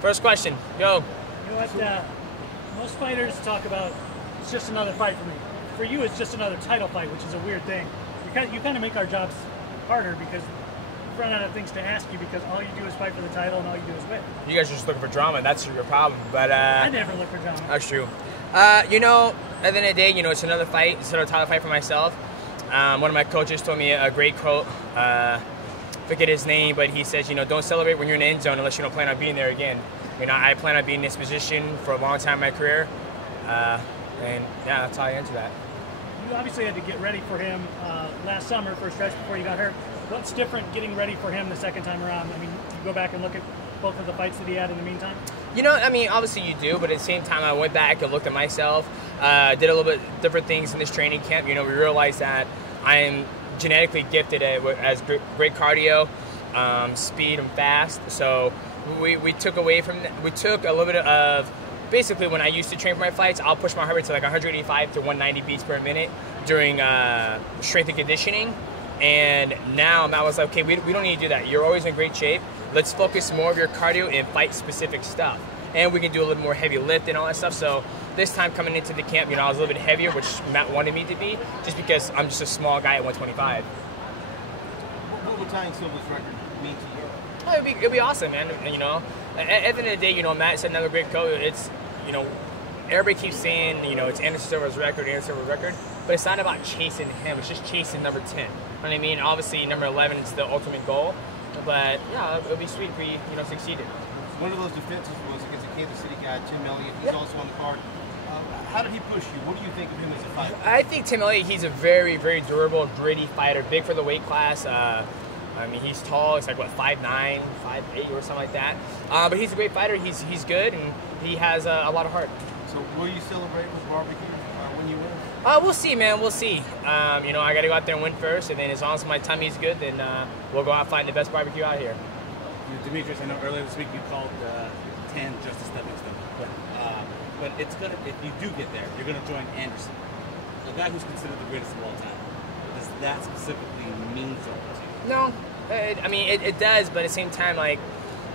First question, go. You know what? Most fighters talk about it's just another fight for me. For you, it's just another title fight, which is a weird thing. You kind of make our jobs harder because we run out of things to ask you because all you do is fight for the title and all you do is win. You guys are just looking for drama. That's your problem. But I never look for drama. That's true. You know, at the end of the day, you know, it's another fight. It's another title fight for myself. One of my coaches told me a great quote. Forget his name, but he says, you know, don't celebrate when you're in the end zone unless you don't plan on being there again. You know, I plan on being in this position for a long time in my career. And yeah, that's how I answer that. You obviously had to get ready for him last summer for a stretch before you got hurt. What's different getting ready for him the second time around? I mean, you go back and look at both of the fights that he had in the meantime? You know, I mean, obviously you do, but at the same time, I went back and looked at myself, did a little bit different things in this training camp. You know, we realized that I am genetically gifted as great cardio, speed, and fast. So we took away from that. We took a little bit of, basically when I used to train for my fights, I'll push my heart rate to like 185 to 190 beats per minute during strength and conditioning. And now I was like, okay, we don't need to do that. You're always in great shape. Let's focus more of your cardio and fight-specific stuff. And we can do a little more heavy lift and all that stuff. So this time coming into the camp, you know, I was a little bit heavier, which Matt wanted me to be, just because I'm just a small guy at 125. What would tying Silva's record mean to you? Oh, it'd be awesome, man. You know, at the end of the day, you know, Matt said another great quote. It's, you know, everybody keeps saying, you know, it's Anderson Silva's record, but it's not about chasing him. It's just chasing number 10. You know what I mean? Obviously, number 11 is the ultimate goal. But yeah, it would be sweet if we, you know, succeeded. One of those defenses was against a Kansas City guy, Tim Elliott. He's also on the card. How did he push you? What do you think of him as a fighter? I think Tim Elliott, he's a very, very durable, gritty fighter, big for the weight class. I mean, he's tall. He's like, what, 5'9", 5'8", or something like that. But he's a great fighter. He's good, and he has a lot of heart. So will you celebrate with barbecue when you win? We'll see, man. We'll see. You know, I got to go out there and win first, and then as long as my tummy's good, then we'll go out and find the best barbecue out here. Demetrious, I know earlier this week you called 10 just a stepping stone. But it's gonna, if you do get there, you're gonna join Anderson, a guy who's considered the greatest of all time. Does that specifically mean something to you? No, I mean it does, but at the same time, like,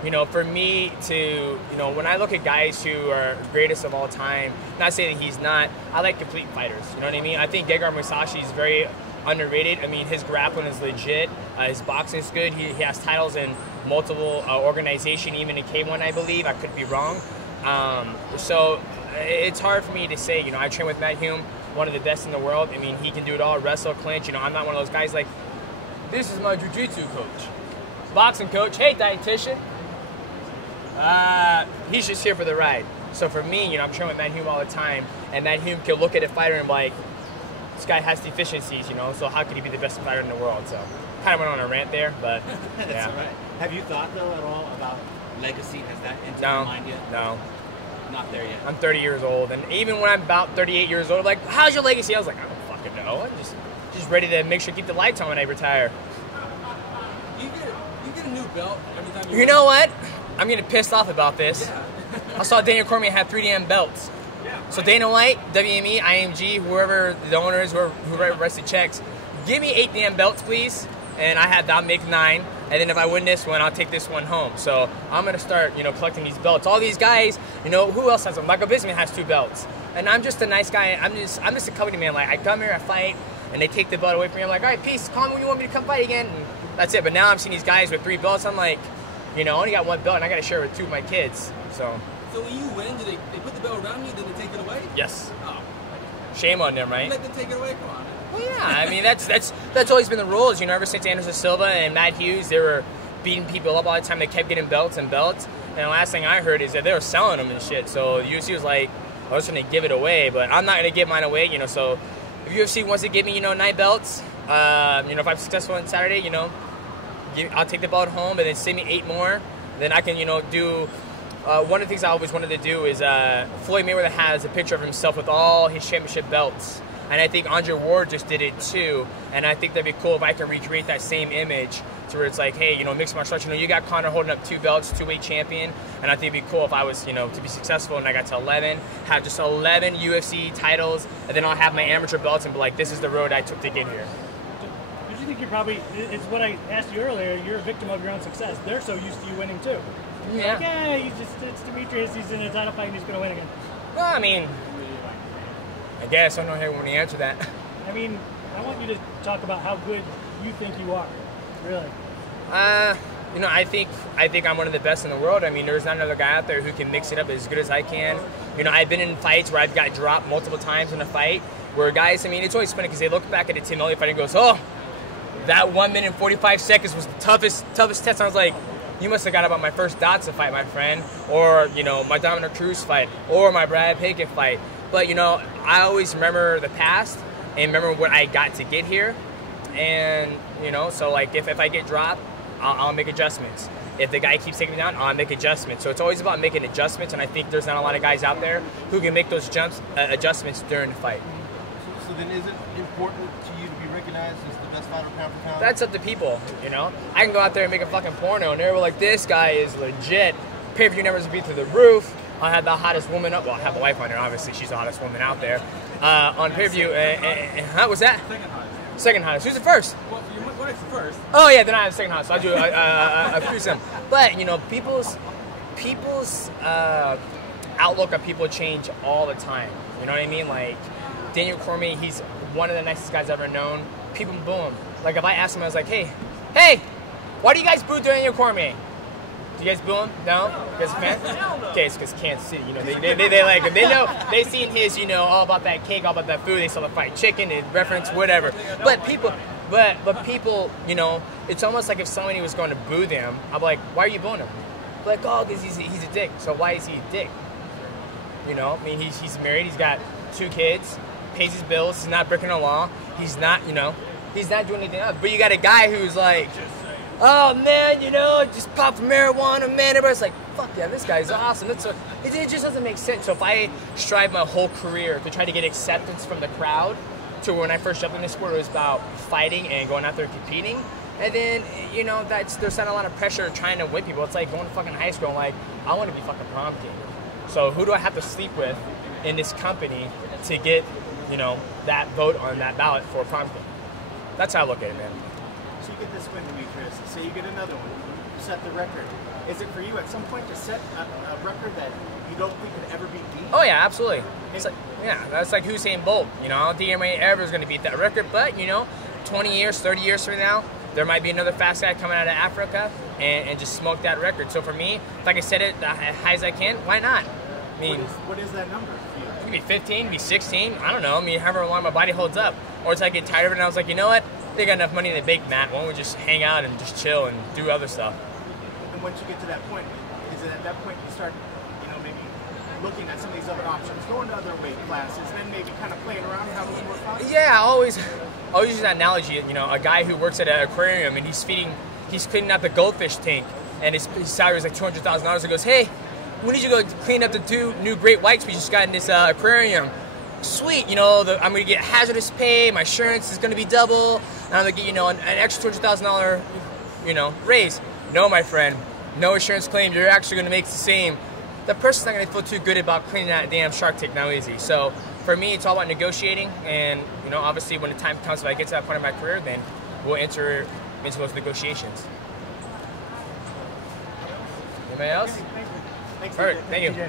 you know, for me to, you know, when I look at guys who are greatest of all time, not saying that he's not, I like complete fighters. You know what I mean? I think Gegard Mousasi is very underrated. I mean, his grappling is legit. His boxing is good. He has titles in multiple organizations, even in K1, I believe. I could be wrong. So it's hard for me to say. You know, I train with Matt Hume, one of the best in the world. I mean, he can do it all, wrestle, clinch. You know, I'm not one of those guys like, this is my jiu-jitsu coach. Boxing coach, hey, dietitian. He's just here for the ride. So for me, you know, I'm training with Matt Hume all the time, and Matt Hume can look at a fighter and be like, this guy has deficiencies, you know, so how could he be the best fighter in the world? So kind of went on a rant there, but That's yeah. all right. Have you thought, though, at all about legacy? Has that entered No, your mind yet? no. Not there yet. I'm 30 years old, and even when I'm about 38 years old, like, how's your legacy? I was like, I don't fucking know. I'm just ready to make sure keep the lights on when I retire. You get a new belt every time You know what? I'm getting pissed off about this. I saw Daniel Cormier have 3 damn belts. So Dana White, WME, IMG, whoever the owners, who writes the checks, give me 8 damn belts, please. And I'll make 9. And then if I win this one, I'll take this one home. So I'm gonna start, you know, collecting these belts. All these guys, you know, who else has them? Michael Bisping has 2 belts. And I'm just a nice guy. I'm just a company man. Like, I come here, I fight, and they take the belt away from me. I'm like, all right, peace. Call me when you want me to come fight again. And that's it. But now I'm seeing these guys with 3 belts. I'm like, you know, I only got 1 belt, and I got to share it with 2 of my kids. So when you win, do they put the belt around you, then they take it away? yes. Oh. Shame on them, right? Let them take it away? Come on, man. Well, yeah. I mean, that's always been the rules. You know, ever since Anderson Silva and Matt Hughes, they were beating people up all the time. They kept getting belts and belts. And the last thing I heard is that they were selling them and shit. So the UFC was like, I was going to give it away, but I'm not going to give mine away. You know, so if UFC wants to give me, you know, 9 belts, you know, if I'm successful on Saturday, you know, I'll take the belt home and then send me 8 more. Then I can, you know, do. One of the things I always wanted to do is Floyd Mayweather has a picture of himself with all his championship belts. And I think Andre Ward just did it too. And I think that'd be cool if I can recreate that same image to where it's like, hey, you know, mixed martial arts, you know, you got Conor holding up 2 belts, 2-weight champion. And I think it'd be cool if I was, you know, to be successful and I got to 11, have just 11 UFC titles, and then I'll have my amateur belts and be like, this is the road I took to get here. Do you think you're probably, it's what I asked you earlier, you're a victim of your own success. They're so used to you winning too. Yeah. Like, yeah, it's Demetrious. He's in a title fight and he's going to win again. Well, I mean, I guess I don't know when to answer that. I mean, I want you to talk about how good you think you are. Really. You know, I think I'm one of the best in the world. I mean, there's not another guy out there who can mix it up as good as I can. You know, I've been in fights where I've got dropped multiple times in a fight where guys, I mean, it's always funny because they look back at the Tim Elliott fight and goes, oh, that 1 minute and 45 seconds was the toughest test. And I was like, you must have got about my first Dotson fight, my friend, or, you know, my Dominic Cruz fight, or my Brad Pickett fight. But, you know, I always remember the past and remember what I got to get here. And, you know, so, like, if I get dropped, I'll make adjustments. If the guy keeps taking me down, I'll make adjustments. So it's always about making adjustments, and I think there's not a lot of guys out there who can make those adjustments during the fight. So then is it important to you to be recognized as the best fighter pound for pound? That's up to people, you know? I can go out there and make a fucking porno, and they're like, this guy is legit. Pay-per-view numbers will be through the roof. I had the hottest woman up. Well, I have a wife on there, obviously. She's the hottest woman out there. On pay-per-view. How was that? Second hottest. Who's the first? Well, what is the first? Oh yeah, then I have second house, so I do a threesome. But you know, people's outlook of people change all the time. You know what I mean? Like Daniel Cormier, he's one of the nicest guys I've ever known. People boo him. Like if I asked him, I was like, hey, why do you guys boo Daniel Cormier? Do you guys boo him? No? You guys a fan? Okay, it's because Kansas City, you know, they like him. They know, they seen his, you know, all about that cake, all about that food. They saw the fried chicken, they reference whatever. But people, you know, it's almost like if somebody was going to boo them, I'm like, why are you booing him? Like, oh, because he's a dick. So why is he a dick? You know, I mean, he's married, he's got 2 kids, pays his bills, he's not breaking the law, he's not, you know, he's not doing anything else. But you got a guy who's like, oh man, you know, just pop marijuana, man. Everybody's like, fuck yeah, this guy's awesome. It just doesn't make sense. So if I strive my whole career to try to get acceptance from the crowd, to when I first jumped in this sport, it was about fighting and going out there and competing. And then, you know, there's not a lot of pressure trying to win people. It's like going to fucking high school and like, I want to be fucking prom king. So who do I have to sleep with in this company to get, you know, that vote on that ballot for prom king? That's how I look at it, man. So you get this win, Demetrious. Say you get another one. You set the record. Is it for you at some point to set a record that you don't think could ever be beat? Oh yeah, absolutely. It's like, yeah, that's like Usain Bolt. You know, I don't think anybody ever is going to beat that record. But you know, 20 years, 30 years from now, there might be another fast guy coming out of Africa and just smoke that record. So for me, if I can set it as high as I can, why not? I mean, what is that number for you? It could be 15, be 16. I don't know. I mean, however long my body holds up. Or until I get tired of it, and I was like, you know what? They got enough money in the bank, Matt. Why don't we just hang out and just chill and do other stuff? And once you get to that point, is it at that point you start, you know, maybe looking at some of these other options, going to other weight classes, then maybe kind of playing around and having a little more fun? Yeah, I always use that analogy. You know, a guy who works at an aquarium and he's cleaning out the goldfish tank, and his salary is like $200,000. He goes, hey, we need you to go clean up the 2 new great whites we just got in this aquarium. Sweet, you know, I'm going to get hazardous pay, my insurance is going to be double, and I'm going to get, you know, an extra $200,000, you know, raise. No, my friend, no insurance claim, you're actually going to make the same. The person's not going to feel too good about cleaning that damn Shark Tank now, easy. So, for me, it's all about negotiating, and, you know, obviously when the time comes, if I get to that point in my career, then we'll enter into those negotiations. Anybody else? Thanks. All right, thank you.